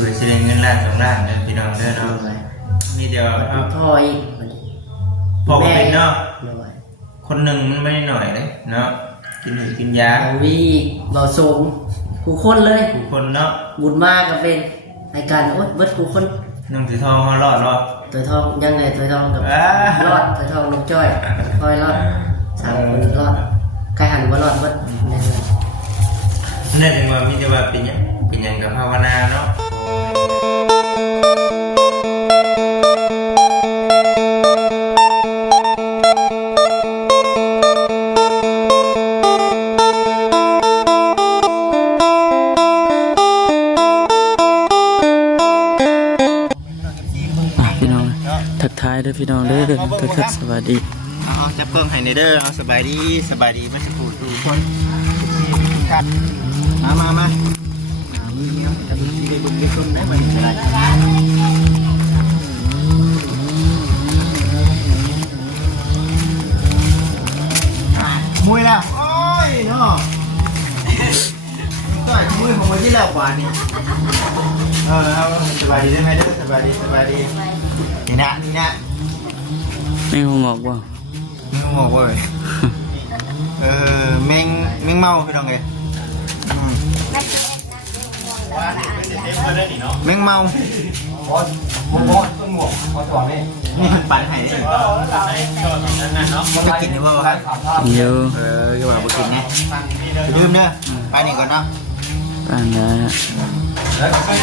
ช่วยแสดงเงินล้าน2 ล้านเด้อพี่น้องเด้อเนาะมีเดียวพ่อยพอเป็นเนาะ โดย คนหนึ่งมันไม่ได้หน่อยเลยเนาะกินยา วีเราสูงกูคนเลย ผู้คนเนาะ บุญมากก็เป็นไอการโอ๊ยเบิดกูคน น้องถือทองเขารอด ตัวทองยังไงตัวทองกับรอดตัวทองลูกจ้อยคอยรอด3 คนรอดใครหันว่ารอดเบิดนั่นเองว่ามีแต่ว่าเป็นอย่างกับภาวนาเนาะพี่น้องทักทายเด้อพี่น้องเด้อทักสวัสดีเอาจะเพิ่งให้ในเด้อเอาสบายดีไม่สักผู้ทุกคนครับมาจะมีได้บุญได้ชนได้ไหมได้มวยแล้วโอ้ยเนาะต่อยมวยของวันที่แล้วกว่านี่เอาสบายดีได้ไหมเด้อสบายดีนี่นะไม่หัวหมอกบ่ไม่หัวเว้ยแมงเมาพี่น้องเลยแมงเมาต้นหมวกพอถอดนี่ปั่นไห้จะกินหรือเปล่าครับเยอะก็ว่าบ่กินนะลืมเด้อไปนี่ก่อนเนาะอันนั้น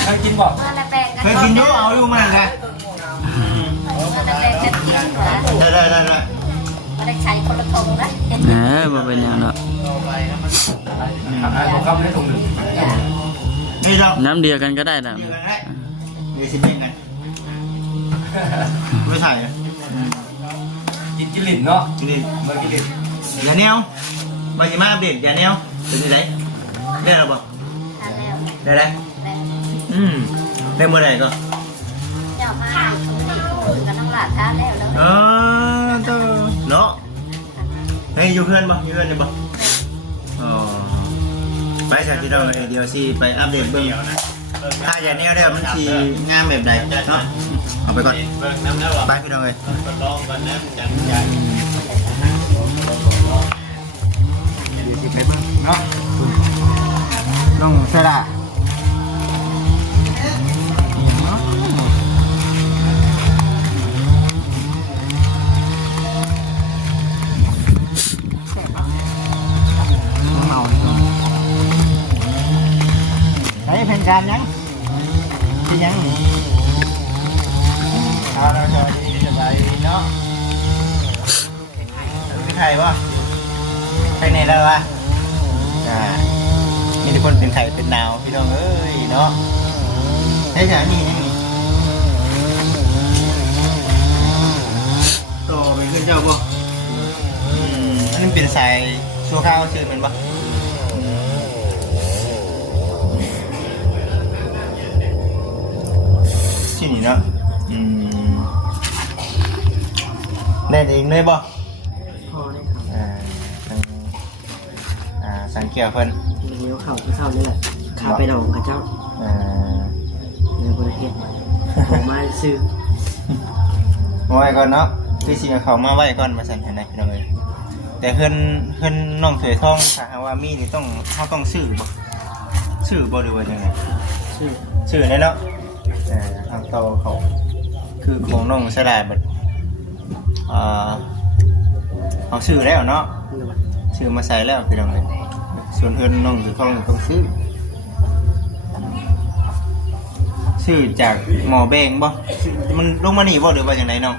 เคยกินบ่เคยกินอยู่เอาอยู่มาเลยได้ได้ใช้คนละทงนะบ่เป็นอย่างเนาะนี่เราน้ำเดียวกันก็ได้นะมีสิบเมตรกันไม่ใช่กินลิ้นเนาะกินลิ้นเมื่อกินลิ้นอย่าแนวมาสิมาอัปเดตอย่าแนวเป็นยังไงได้หรือเปล่าได้แล้วได้เมื่อไหร่ก็เจ้ามากันทั้งหลานท่าแล้วเนาะให้อยู่เพื่อนบ่อยู่เพื่อนได้บ่ไปจากที่เราเดี๋ยวสิไปอัปเดตเบื้องถ้าอย่างนี้ได้มันสีงามแบบใดเนาะเอาไปก่อนไปพี่น้องเลยไปเบื้องเนาะต้องใส่ละเพลงการยังที่ยังเราจะดีสบายเนาะเป็นใครวะใครในแล้ววะมีทุกคนเป็นไข่เป็นดาวพี่น้องเอ้ยเนาะใช่ไหมมีต่อไปขึ้นเจ้าบ่อันนี้เป็นสายชั่วข้าวชื่อมันปะที่นี่เนาะได้เองเลยบ่พอได้ครับสังเกตเพิ่นเลี้ยวเข่าเท่านี่แหละขาไปดองกับเจ้าในประเทศผมมาซื้อไว้ก่อนเนาะคือสิเขามาไว้ก่อนมาสั่นให้ได้พี่น้องเอ้ยแต่เพิ่นน้องเสยทองถ้าว่ามีนี่ต้องซื้อบ่หรือว่าจังไงซื้อได้เนาะทางต่อเขาคือของน้องสลายแบบเอาซื้อแล้วเนาะซื้อมาใส่แล้วพี่น้องเลยส่วนเพื่อนน้องต้องซื้อจากหมอแบงบ่มันลงมาหนีบ่หรือว่าอย่างไรน้อง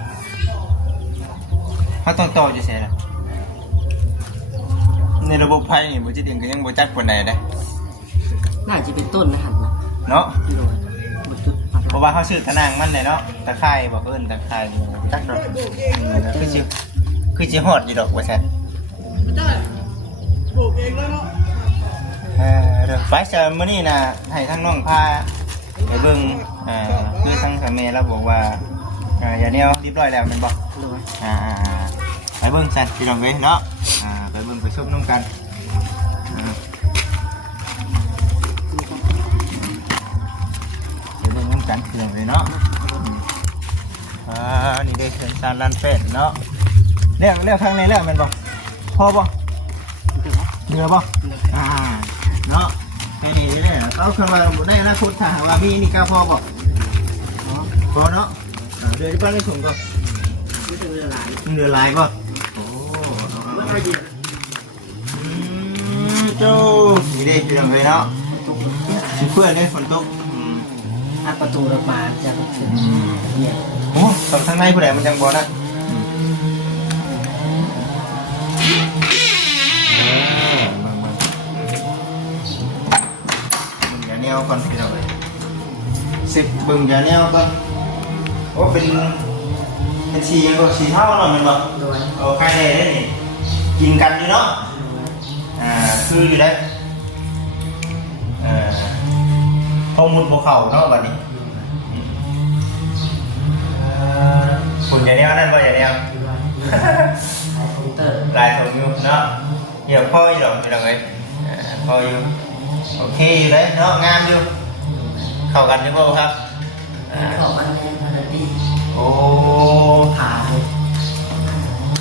เขาต้องต่อจะเสียในระบบไพ่เนี่ยบ่จิตเองก็ยังบ่จักปานใดได้น่าจะเป็นต้นนะหันนะเนาะเพราะว่าเขาซื้อตะนางมันเลยเนาะตะไคร้บอกเอิ้นตะไคร้จักดอกคือสิฮอดอยู่ดอกว่าซั่นได้ปลูกเองแล้วเนาะเดี๋ยวไปเช้ามื้อนี้น่ะให้ทั้งน้องพาไปเบิ่งคือทั้งสามีแล้วบอกว่าอย่าแนวเรียบร้อยแล้วแม่นบ่ไปเบิ่งซั่นพี่น้องเอ้ยเนาะไปเบิ่งไปชมน้ำกัน านเครื่องเลยเนาะนี่ได้เขื่อนซานลานเป็ดเนาะเรียกทางไหนแล้วแม่นบ่พอบ่เดือบ่เนาะแค่นี้ได้เอาคำว่าในอนาคตถ้าว่ามีนี่ก็พอบ่พอเนาะเดือที่บ้านในถุงก็เดือหลายบ่โอ้เจ้านี่ได้เรื่องเลยเนาะชิเพื่อนเลยฝนตกประตูระบายจะถึงเนี่ย โอ้ทางในผู้ใดมันยังบ่นะอย่าแนวก่อนพี่น้องเลยสิบบึงอย่าแนวก่อนโอ้เป็นสียังก็สีเท่าหน่อยมันบ่โดยโอ้ใครได้นี่กินกันอยู่เนาะคืออยู่ได้ข้อมูลพวกเขาเนาะบัดนี้คุณอย่าแนวนั่นบ่อย่าแนวลายของยูเนาะเดี๋ยวพ่ออยู่ดอกพี่น้องเอ้ยพ่ออยู่โอเคอยู่ได้เนาะงามอยู่เข้ากันอยู่บ่ครับเข้ากันแน่พอดีโอ้ผ่าเลย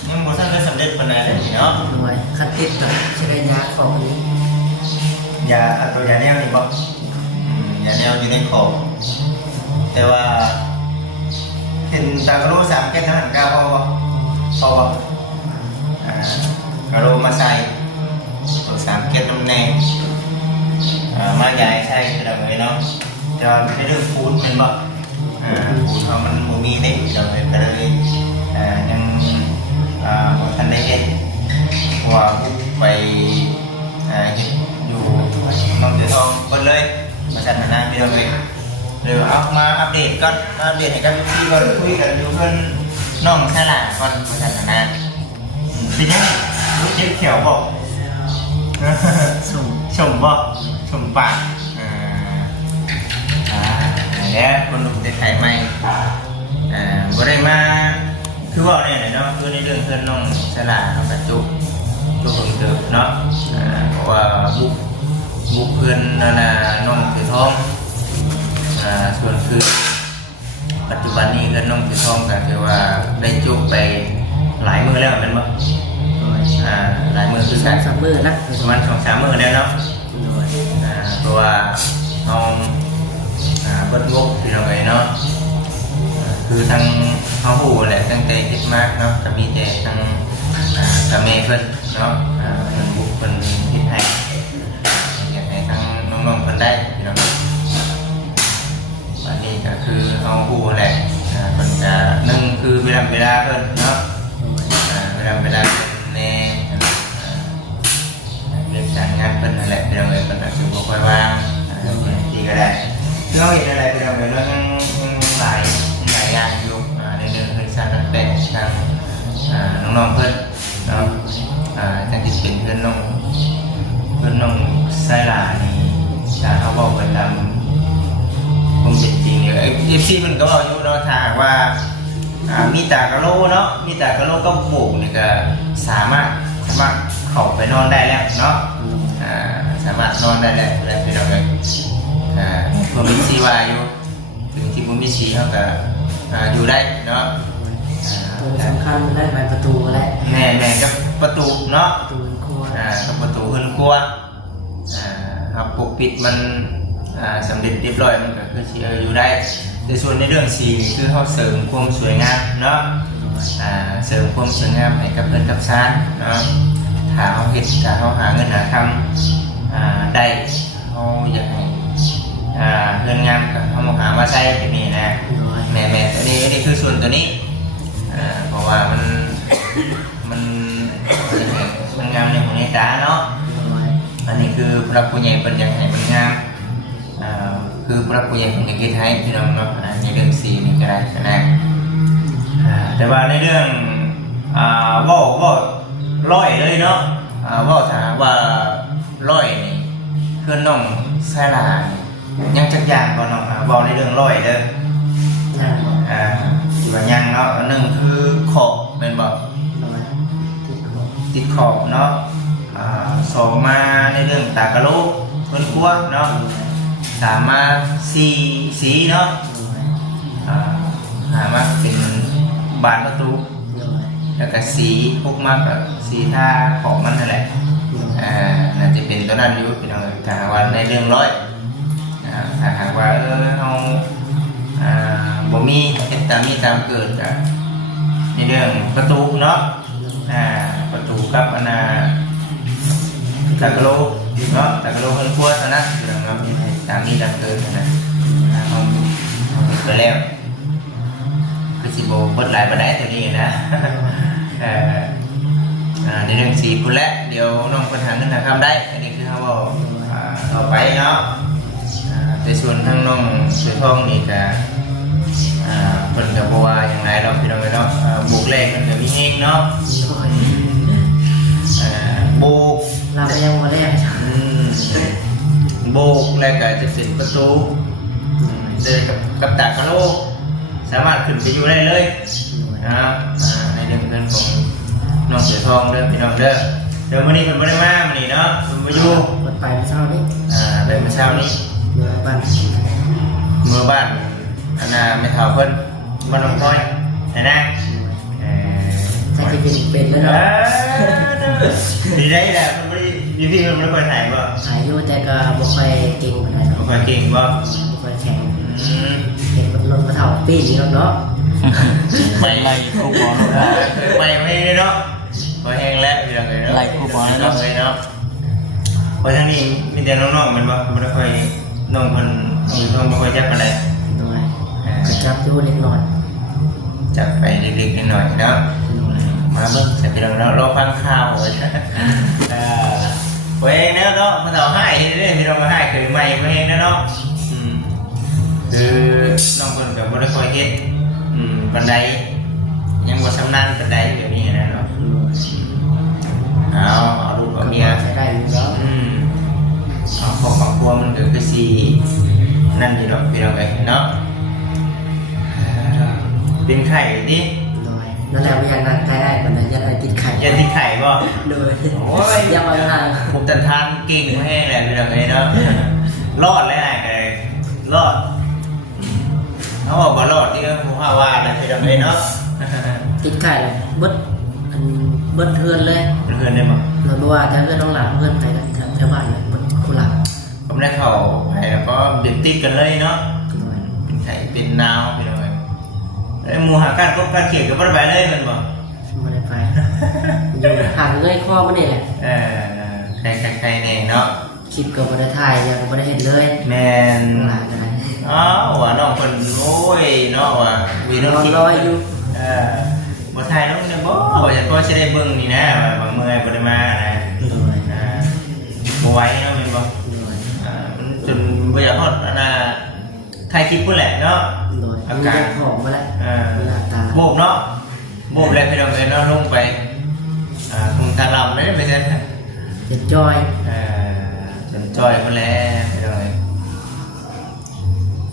ยังบ่ทันได้สำเร็จปานใดเลยเนาะโดยคันติดกับใช้ยาของนี้ยาตัวยาแนวนี่บ่ยาแนวอยู่ในคอแต่ว่าเห็นตากระโหล3เก็ดทหารกาพอบ่กระโหลมาใส่ตัว3เก็ดน้ำแดงมาใหญ่ใช่ก็ได้เลยเนาะจะไม่เรื่องฟูดเป็นบ่ฟูดเขามันบ่มีได้เราเลยก็เลยยังทันได้เห็นว่าไปอยู่น้องเดือดทองคนเลยมาจัดหน้าพี่เราเลยเดี๋ยวเอามาอัปเดตก่อนอัปเดตให้กับพี่ก่อนคุยกันอยู่เพื่อนน้องฉลาดก่อนมาจัดหน้าเป็นยังรู้เจ็บเขียวบอกชมบอกชมปากแล้วคนหนุ่มจะไข่ไหมบ่ได้มาคือว่าเนี่ยเนาะคือในเรื่องเพื่อนน้องฉลาดเขาแบบจุผมเติบเนาะว่าบุกเพื่อนนั่นน่ะน้องถือทองส่วนคือปัจจุบันนี้เพื่อนน้องถือทองก็คือว่าได้จุไปหลายมือแล้วเป็นบ่หลายมือคือการ3 มื้อละประมาณ 2-3 มื้อแล้วเนาะเพราะว่าน้องเบิ้ลงบที่เราไงเนาะคือทางเขาหูแหละตั้งแต่คิดมากเนาะจะมีแต่ทางกับเมย์เพิ่นเนาะเพิ่นบุกเพิ่นคิดให้อยากให้ทางน้องๆเพิ่นได้ที่เราวันนี้ก็คือเขาหูแหละเพิ่นจะนึ่งคือเวลาเพิ่นเนาะเวลาในเรื่องการงานเพิ่นนั่นแหละที่เราเลยเพิ่นอาจจะบ่ค่อยว่างดีก็ได้เราเห็นอะไรไปเราเรื่องหลายอย่างอยู่ในเรื่องเรื่องสารแปลงทางน้องๆเพื่อนเนาะจังที่เป็นเพื่อนน้องไซลานี่เขาบอกว่าตามผมเป็นจริงเลยFCมันก็บอกอยู่เนาะถ้าว่ามีตากระโหลเนาะมีตากระโหลก็ปลูกนี่ก็สามารถเข้าไปนอนได้แล้วเนาะสามารถนอนได้แล้วไปเราเลยผมมีซีวาอยู่ถึงที่ผมมีซีเขาก็อยู่ได้เนาะตัวสำคัญได้บานประตูแหละแม่กับประตูเนาะประตูครัวกับประตูขึ้นครัวครับปกปิดมันสำเร็จเรียบร้อยมันก็คืออยู่ได้ในส่วนในเรื่องสีคือเขาเสริมความสวยงามเนาะเสริมความสวยงามให้กับเพื่อนกับชั้นเนาะถ้าเขาเห็นถ้าเขาหาเงินหาคำได้เขาอยากให้เงินงามเขาหามาใช้แบบนี้นะแม่ตัวนี้คือส่วนตัวนี้เพราะว่ามันงามในหัวในตาเนาะอันนี้คือพระผู้ใหญ่เป็นอย่างไรมันงามคือพระผู้ใหญ่เป็นอย่างที่ไทยพี่น้องเนาะในเรื่องสีนี่ก็ได้นะแต่ว่าในเรื่องว่าร้อยเลยเนาะว่าถามว่าร้อยนี่เพื่อนน้องไซลายังจักอย่างก่อนเนาะบอกในเรื่องร้อยเด้อที่ว่ายังเนาะหนึ่งคือขอบเป็นบอกติดขอบเนาะสองมาในเรื่องตากระโหลกเพิ่นกลัวเนาะ สามมาสีเนาะหามาเป็นบานประตูแล้วก็สีพวกมากกับสีท่าของมันนั่นแหละน่าจะเป็นตัวนั้นอยู่พี่น้องถ้าหากว่าในเรื่องร้อยถ้าหากว่าเราบ่มีเห็นตามมีตามเกิดในเรื่องประตูเนาะประตูกับตะกโลเนาะตะกโลเพิ่นคั่วเท่านั้นเรื่องเรามีตามมีตามเกิดนะเอาไปแล้วคือสิบ่เบิดหลายปานใดตัวนี้นะในเรื่องสีพุ่นแหละเดี๋ยวน้องเพิ่นหาเงินหาคำได้อันนี้คือเฮาเว้าต่อไปเนาะในส่วนทางน้องเสือทองนี่ก็เพิ่นก็บ่ว่าหยังไงเราพี่น้องเนาะบุกแรกเพิ่นก็มีเองเนาะบุก เราก็ยังบ่ได้บุกแล้วก็จะเป็นประตูเดินกับตากะโลสามารถขึ้นไปอยู่ได้เลยนะครับในเรื่องเงินของน้องเสือทองเด้อพี่น้องเด้อเดี๋ยวมื้อนี้เพิ่นบ่ได้มามื้อนี้เนาะเพิ่นบ่อยู่ ไปเมื่อเช้านี้ ไปเมื่อเช้านี้ เมื่อบ้าน เมื่อบ้านไม่เท่าเพิ่นบ้านน้องน้อยนะใช่จะเป็นแล้วเนาะดีได้แหละมันไม่ดีพี่มันไม่ค่อยถ่ายบ่ถ่ายอยู่แต่ก็บ่ค่อยเก่งปานใดเนาะ บ่ค่อยเก่งบ่ค่อยแข็งเห็นมันลงมาเท่าปีนี้แล้วเนาะไปไล่คู่บอลได้ ไปไม่ได้เนาะพอแห้งแล้วพี่น้องเอ้ยเนาะ ไล่คู่บอลแล้วเนาะ เพราะทางนี้มีแต่น้องๆมันบ่บ่ค่อยน้องเพิ่นบ่ค่อยจับปานใด ด้วยก็จับอยู่เล็กน้อย จับไปเล็กๆน้อยๆเนาะมาเบิ่งจะพี่น้องเนาะรอฟังข่าวเลยเว้ยเนาะมันเอาให้เด้พี่น้องมาให้เคยใหม่เว้ยเนาะคือน้องเพิ่นก็บ่ได้ค่อยเฮ็ดปานใดยังบ่ชำนาญปานใดเดี๋ยวนี้นะเนาะเอาลูกเอาเมีย ใช้ได้อยู่แล้ว เอาครอบครัวมันก็คือสินั่นอยู่ดอกพี่น้องเอ้ยเนาะเป็นไข่ดิด้วยนั่นแหละว่าอย่างนั้นใช้ได้มันนั้นจะได้ติดไข่ ยันติดไข่บ่เลยโอ้ย ยังมาทาง ผมจันทานเก่งแห้งแหละพี่น้องเอ้ยเนาะรอดเลยไอ้รอดเขาบอกว่ารอดที่ผมว่านะพี่น้องเอ้ยเนาะ ติดไข่เลยเบิดเทือนเลย เพื่อนได้มั้ย เราบอกว่าถ้าเพื่อนต้องหลับเพื่อนไปกันชาวบ้านเลยเบิดคนหลับ ผมได้เข้าไปแล้วก็เด็ดติดกันเลยเนาะเป็นไข่เป็นนาวพี่น้องเอ้ยไอ้หมูหาการกบการเขียดกับบ่ไปเลยมันบ่ ไม่ได้ไปอยู่ห่างเลยข้อมันนี่แหละใครแน่เนาะ คลิปก็ไม่ได้ถ่ายยังไม่ได้เห็นเลย แมน หลายกัน ว่าน้องคนโอ้ยเนาะว่าวีน้องคิด รออยู่บ่ถ่ายน้องเนี่ยบ่จะก็จะได้เบิ่งนี่นะบางเมื่อบ่ได้มานะบ่ไหวเนาะแม่นบ่จนบ่อยากฮอดถ่ายคลิปพุ่นแหละเนาะอาการของมาแล้วโบกเนาะโบกแล้วพี่น้องเอ้ยเนาะลงไปคงทางลำเลยไปเด้อ จะจอยจนจอยพุ่นแล้วพี่น้องเอ้ย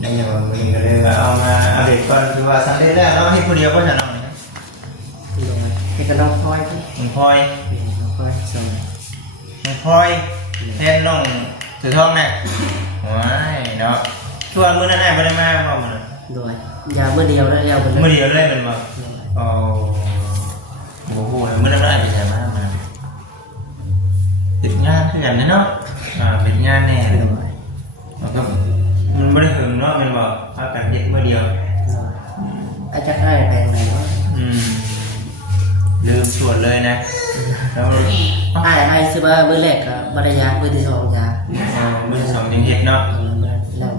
นี่ยังมีก็เลยเอามาอัปเดตก่อนคือว่าสังเกตแล้วเนาะเฮ็ดผู้เดียวบ่ซั่นน้องนี่ให้กับน้องพลอยน้องพลอยน้องพลอยสมัยน้องพลอยแทนน้องถือทองน่ะว้ายเนาะชวนมื้อนั้นได้บ่ได้มาบ่มื้อนั้นด้วยยาเมื่อเดียวได้แล้วมื้อเดียวเลยมันบ่อ๋อโอ้โหมื้อนั้นได้ไปใช่มั้ยมันติดงานคือกันเนาะเป็นงานแน่เลยมันก็มันบ่ได้ถึงเนาะมันบ่พากันเฮ็ดมื้อเดียวอาจจะได้ไปไหนวะลืมส่วนเลยนะแล้วไอ้ซื้อมาเบอร์แรกกับบรรยาเบอร์ที่สองยาเบอร์สองยังเฮ็ดเนาะแล้ว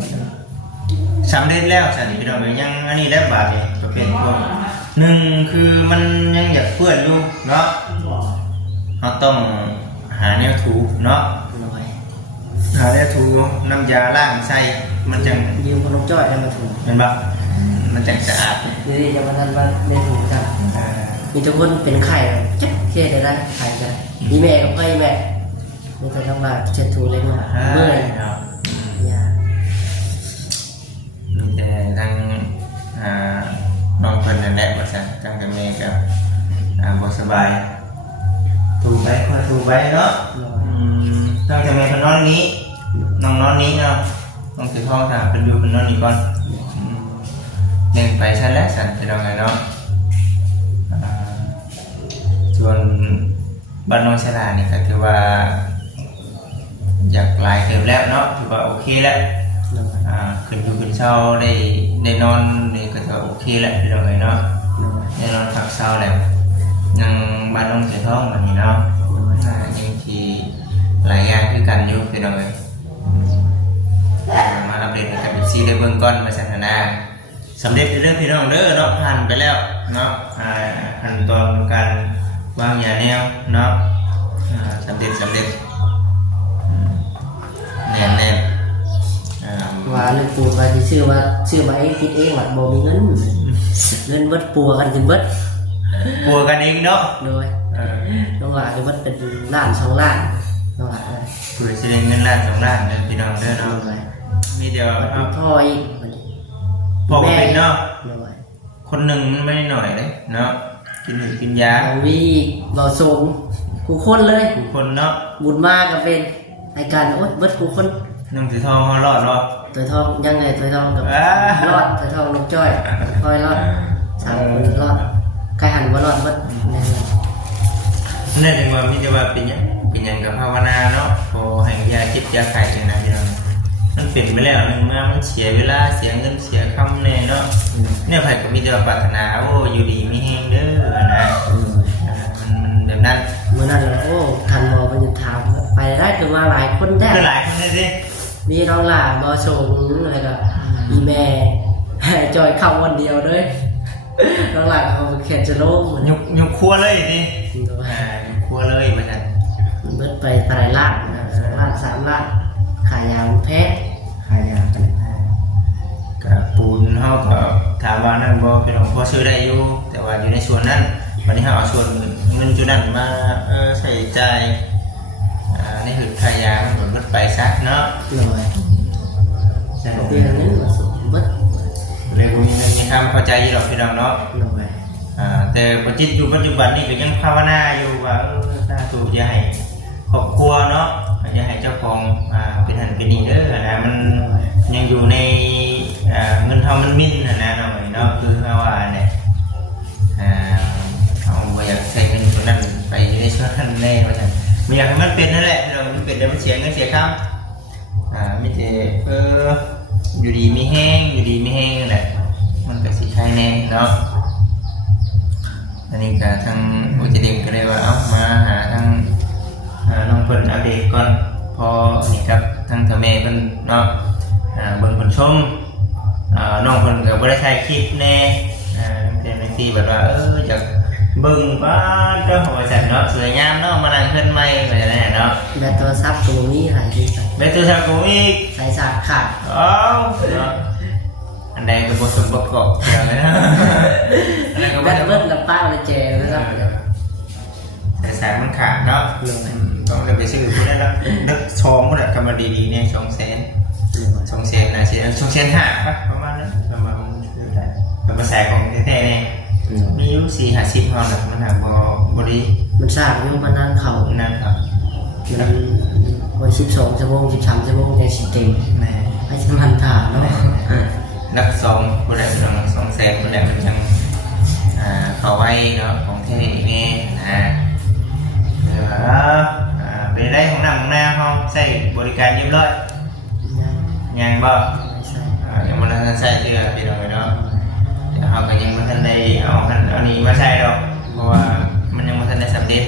สำเร็จแล้วสันพี่น้องยังอันนี้ได้บาทเลยประเภทพวกหนึ่งคือมันยังอยากเปื้อนอยู่เนาะเราต้องหาแนวถูเนาะหาแนวถูน้ำยาล้างใส่มันจังยืมคนน้องจ้อยให้มาถูเป็นแบบมันจังสะอาดนี่จะมาทำมาในถูกันมีทุกคนเป็นไข่จ๊ะเชื่อได้แล้วไข่จะมีแม่กับพ่อแม่มีแต่ต้องมาเช็ดถูเล็กน้อยเมื่อยมีแต่ทั้งน้องคนนั่นแหละว่าสั่งจังกับแม่กับบ่สบายถูกไปคอยถูกไปเนาะตั้งแต่แม่คนนอนนี้น้องนอนนี้เนาะ ต้องถือห้องถามเป็นอยู่เป็นนอนอีกก่อนหนึ่งไปใช่แล้วสันจะทำไงเนาะส่วนบ้านน้องชลานี่ก็ถือว่าอยากหลายเติมแล้วเนาะถือว่าโอเคแล้วขึ้นอยู่ขึ้นเช้าได้นอนนี่ก็ถือว่าโอเคแล้วที่เราเลยเนาะได้นอนพักเช้าแล้วยังบ้านน้องเสียท้องแบบนี้เนาะยังทีหลายอย่างคือกันอยู่ที่เราเลยมาอัปเดตกับซีได้เบื้องก้อนมาสันนาสำเร็จในเรื่องพี่น้องเด้อเนาะผ่านไปแล้วเนาะขั้นตอนการวางยาแนวเนาะสำเร็จแน่นว่าเรื่องปูว่าที่ชื่อมาเองคิดเองว่าบ่มีเงินเบิดปัวกันจนเบิด ปัวกันเองเนาะโดยน้องหลานคือมันเป็นล้าน2ล้านน้องหลานคุยสิได้เงินล้าน2ล้านเด้อพี่น้องเด้อเนาะมีเดียวพ่อยพ่อเป็นเนาะคนหนึ่งมันไม่หน่อยเลยเนาะกินยาวีบ่ส่งกูคนเลยกูคนเนาะบุญมากก็เป็นไอการโอ๊ยเบิดกูคนน้องถือทองเขารอดตัวทองยังไงตัวทองกับรอดตัวทองลงจ้อยคอยรอด3 คนรอดใครหันว่ารอดเบิดนั่นเองว่ามิจะว่าเป็นอย่างกับภาวนาเนาะพอให้ยาคิดยาไข่เลยนะพี่น้องมันเปลี่ยนไปแล้วนึงมามันเสียเวลาเสียเงินเสียคำเลยเนาะเนี่ยไผ่ก็มีแต่ปรารถนาโอ้อยู่ดีไม่แห้งเด้อนะมันแบบนั้นเมื่อนั้นโอ้ทันมอไปยุทธามไปได้คือมาหลายคนได้หลายคนเลยสิมีน้องหลานบอส่งอะไรก็อีแม่จอยเข้าวันเดียวด้วยน้องหลานเขาแขนจะโล่งเหมือนยุคครัวเลยสิยุคครัวเลยเหมือนกันเบิดไปตายล้าน2 ล้าน 3 ล้านขายยาแพ้ขายยาไปกับปูนเขาก็ถามว่านั่นบ่เป็นของพ่อซื้อได้อยู่แต่ว่าอยู่ในส่วนนั้นวันนี้เขาเอาส่วนเงินจุดนั้นมาใช้จ่ายในหืดขายยามันเบิดไปซักเนาะเลยแต่เพียงนี้มาสุดเบิดเลยมีคำเข้าใจอยู่หรอกพี่น้องเนาะแต่ปัจจุบันนี่ก็ยังภาวนาอยู่ว่าถ้าถูกจะให้ครอบครัวเนาะจะให้เจ้าของเป็นหันเป็นนี่เด้อนะมันยังอยู่ในเงินเท่ามันมิ้นนะหน่อยเนาะคือว่าเนี่ยเอาไม่อยากใช้เงินคนนั้นไปในช่วงนั้นแน่ว่าจังไม่อยากให้มันเป็นนั่นแหละเราเป็นเดี๋ยวมันเสียเงินเสียคำไม่ใช่อยู่ดีไม่แห้งนั่นแหละมันก็สิใช่แน่เนาะอันนี้ก็ทางอุจจาระก็เลยว่าเอามาหาทางน้องเพิ่นอัปเดตก่อนพอนี่ครับทางทำแม่เพิ่นเนาะเบิ่งเพิ่นชมน้องเพิ่นก็บ่ได้ถ่ายคลิปแน่เป็นที่แบบว่าจากเบิ่งว่าเจ้าของบริษัทเนาะสวยงามเนาะมานั่งเพิ่นใหม่ก็ได้เนาะแบตโทรศัพท์ตรงนี้หลายที่แบตโทรศัพท์กูอีกสายสาดขาดเนาะอันใดก็บ่สมประกอบอย่างนั้นอันก็บ่เบิ่งกับป้าเลยแจนะครับสายมันขาดเนาะต้องไปซื้อผู้ได้แล้วนึกชองก็ได้กำมาดีๆเนี่ย200,000นะสิ250,000ป่ะประมาณนั้นประมาณซื้อได้เป็นภาษาของแท้ๆเนี่ยมีอยู่4-50ห้องแบบมันหาบดีมันสร้างอยู่มันนั่นเขานั่นครับมันวัน12 ชั่วโมง13 ชั่วโมงใจสิเก่งให้สมันถามเนาะนัก2ผู้ใดเป็น200,000ผู้ใดมันจังเขาไว้เนาะของแท้นี่นะไปได้ของน้ำของหน้าห้องใส่บริการเรียบร้อยยังบ่ยังมันทันใส่เชื่อพี่น้องเนาะเดี๋ยวเขาก็ยังมันทันได้เอานี้มาใส่หรอกเพราะว่ามันยังมันทันได้สำเร็จ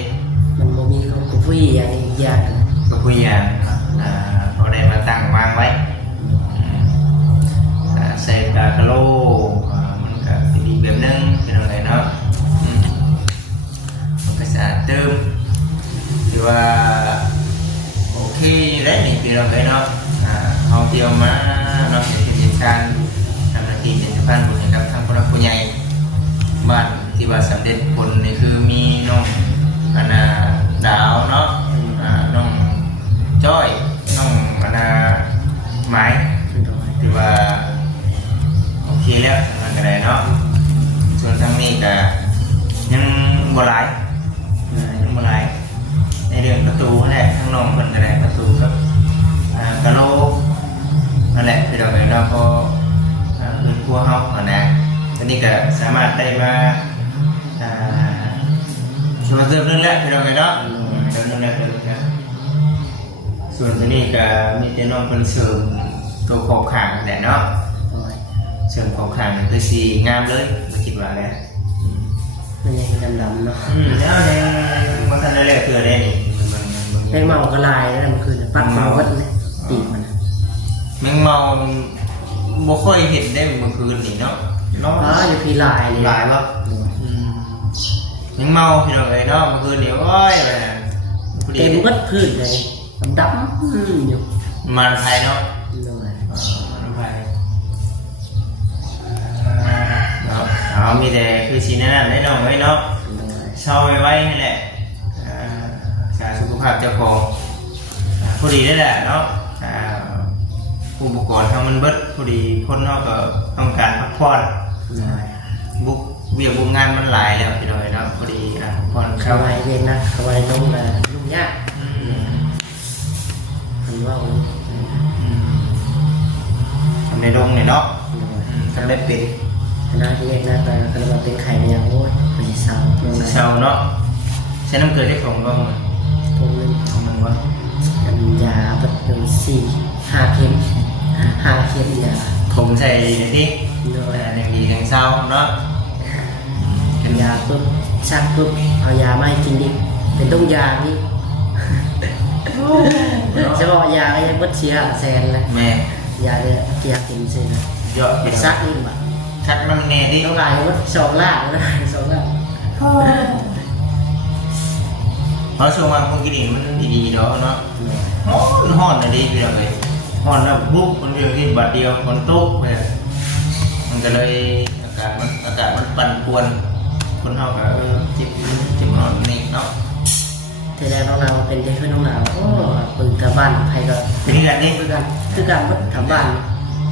มันบ่มีของผู้ยอย่างอย่างก็ผู้ยางเขาได้มาตั้งวางไว้ใส่กากะโลมันก็ดีแบบนึงพี่น้องเนาะมันก็สะอาดเติมถือว่าโอเคได้นี่พี่น้องเนาะเอาเที่ยวมาเนาะเป็นการทำหน้าที่เป็นสะพานบุญกับทางผู้ใหญ่บ้านที่ว่าสำเร็จผลนี่คือมีน้องดาวเนาะน้องจ้อยน้องไม้ถือว่าโอเคแล้วมันก็ได้เนาะส่วนทางนี้ก็ยังบ่หลายในเรื่องประตูนั่นแหละทางน้องเพิ่นก็ได้ประตูครับกะโลนั่นแหละ เราพอเป็นครัวเฮาเอานะตอนนี้ก็สามารถได้มามาเติมเรื่องแรกพี่น้องไงเนาะเติมเรื่องแรกเลยครับส่วนตัวนี้ก็มีแต่น้องคนเสริมตัวขอบขางแหละเนาะเสริมขอบขางคือสีงามเลยไม่คิดว่าแล้ว มันยังดำๆเนาะ แล้วในมันทันได้แรกคืออะไรนี่ แมงเมาก็ลายแล้วมันคือปัดมาวัดเลยตีมัน แมงเมาบ่ค่อยเห็นได้เมื่อคืนนี่เนาะ อ๋ออยู่พี่ลายเลย หลายว่าแมงเมาพี่น้องเอ้ยเนาะเมื่อคืนนี่โอ้ยไป เต็มวัดพื้นเลยดำอยู่ มาไทยเนาะ เลย มาไทยเอามีแต่คือสีนั่นได้น้องไว้เนาะเช่าไว้นี่แหละการสุขภาพเจ้าของพอดีได้แหละเนาะอุปกรณ์ทำมันเบิดพอดีคนเขาก็ต้องการพักผ่อนบุกเวียบุกงานมันหลายแล้วพี่น้อยเนาะพอดีพักผ่อน เขาไว้เย็นนะเขาไว้ลงมาลุ่มยากทำว่า ทำในโรงเนี่ยเนาะทำได้เป็น คณะที่เอกนะแต่คณะเป็นไข่เนี่ยโอ้ยเป็นเสาลงมา เช่าเนาะใช้น้ำเกลือได้ของบ้าง ตรงนึง ของมันวะ ยาแบบ4-5 เข็ม5 เข็มยา ผมใส่ในที่ โดย แดงดีแดงเศร้าเนาะ ยาปุ๊บชักปุ๊บเอายามาให้กินดิเป็นต้องยานี่จะบอกยาก็ยังบัดเสียแสนเลย แม่ ยาเนี่ยยากินซื้อนะ เยอะไป ซักนี่แบบ ชักมันแน่ที่ ต้องลายวัด2 ล่างนะ2 ล่าง เพราะช่วงวันพวกกินมันดีๆเนาะเนาะห้อนนะดีพี่เราเลยห้อนแล้วบุ๊บมันเดียวที่บัดเดียวมันตุ๊กเลยมันก็เลยอากาศมันปั่นป่วนคนเท่ากับจิบนอนนี่เนาะ ทีแรกน้องเราเป็นเด็กขึ้นน้องเราโอ้ปืนกับบ้านใครก็ เป็นอย่างนี้ คือการวัดถามบ้าน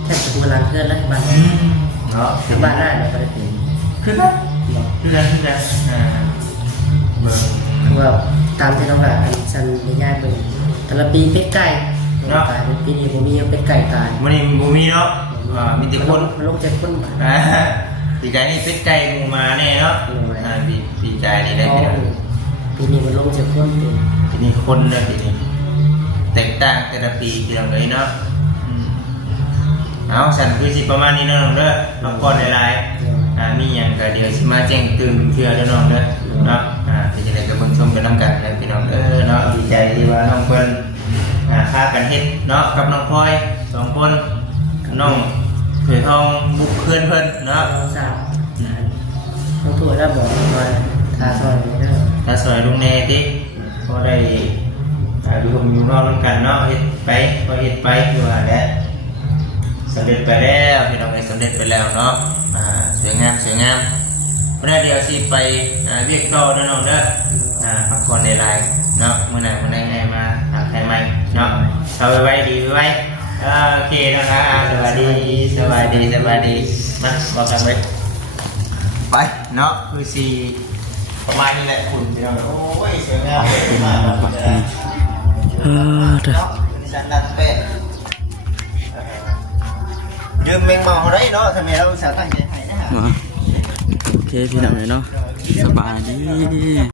แค่จะกูรังเพื่อนแล้วบ้าน เนาะ ถามบ้านได้เราก็ได้เป็น คือกันเบอร์ คือว่าตามที่น้องเราอันสันได้ง่ายไปแต่ละปีเป็ดไก่ตายปีนี้ผมมีเป็ดไก่ตาย วันนี้บูมีเนาะมีแต่คน มันลงใจคนมา ดีใจนี่เป็ดไก่มูมาแน่เนาะดีใจนี่ได้พี่น้อง ปีนี้มันลงใจคนเป็น ทีนี้คนเลยทีนี้แตกต่างแต่ละปีพี่น้องเลยเนาะเอาสั่นคือสิประมาณนี้เนาะน้องเด้อน้องก้อนหลายๆมีอย่างก็เดี๋ยวสิมาแจ้งตื่นเพื่อเด้อน้องเด้อเนาะที่จะได้กับเบิ่งชมกันนำกันแล้วพี่น้องเนาะดีใจที่ว่าน้องเพิ่นพากันเฮ็ดเนาะกับน้องพลอย2 คนน้องเผยทองบุกเพื่อนเพิ่นเนาะ น้องสาวน้องถั่วได้บอกว่าทาซอยนี่ได้ ถ้าสวยลุงแน่ติพอได้อยู่นอกร่วมกันเนาะเฮ็ดไปพอเฮ็ดไปคือว่าแหละสำเร็จไปแล้วพี่น้องสำเร็จไปแล้วเนาะสวยงามเมื่อเดียวสิไปเรียกต่อเด้อน้องเด้อพักผ่อนในไลน์เนาะมื้อไหนให้มาหาใครใหม่เนาะเอาไว้ดีไว้โอเคนะครับสวัสดีมาบอกกันไว้ไปเนาะคือสิประมาณนี้แหละคุณพี่น้องโอ้ยสวยงามมากเด้อ สันดัดเป็ดยืมแมงเมาได้เนาะทำไมเราสาวตั้งใจให้นะฮะ โอเคพี่น้องเนาะสบายดี